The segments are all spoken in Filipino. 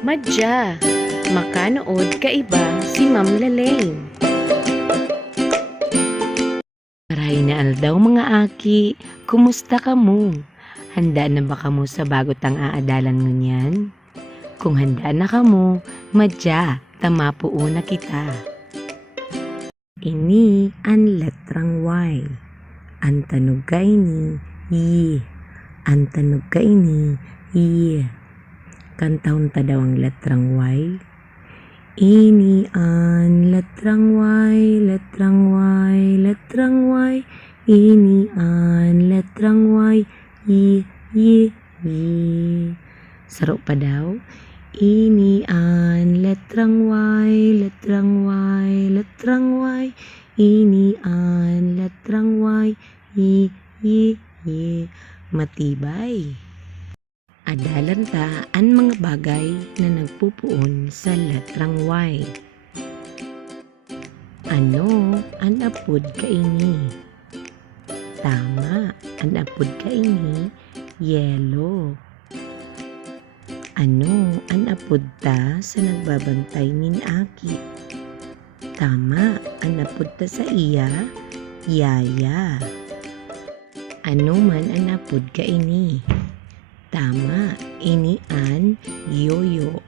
Madya, makanood kaiba si Ma'am Lalaine. Maray na aldaw mga aki, kumusta ka mo? Handa na ba kamo sa bago tang aadalan ngunyan? Kung handa na kamo, madya, tamapuo na kita. Ini ang letrang Y. Ang tanog ka ini, Y. Ang tanog ka ini, Y. Kantahon ta daw ang letrang Y. Ini ang letrang Y, letrang Y, letrang Y. Ini ang letrang Y, Y, Y, Y. Saro pa daw. Ini ang letrang Y, letrang Y, letrang Y. Ini ang letrang Y, Y, Y, Y. Matibay. Adalan ta ang mga bagay na nagpupuon sa letrang Y. Ano ang apod kaini? Tama, ang apod kaini, yellow. Ano ang apod ta sa nagbabantay nin aki? Tama, ang apod ta sa iya, yaya. Ano man ang apod kaini? Tama, ini an yoyo.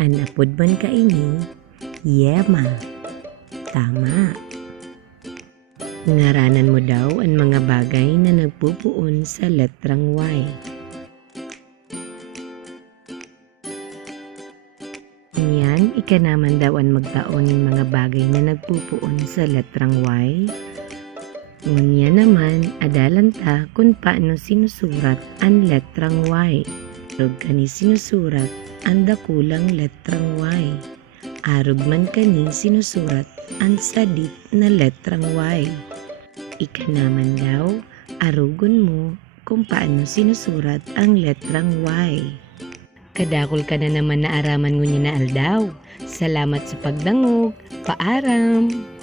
An apod man kaini, yema. Tama. Ngaranan mo daw ang mga bagay na nagpupuon sa letrang Y. Yan, ika naman daw ang magtaon ng mga bagay na nagpupuon sa letrang Y. Ngunya naman, adalan ta kung paano sinusurat ang letrang Y. Arog kani sinusurat ang dakulang letrang Y. Arog man kani sinusurat ang sadit na letrang Y. Ika naman daw, arugon mo kung paano sinusurat ang letrang Y. Kadakol ka na naman na araman ngunya na aldaw. Salamat sa pagdangog. Paaram!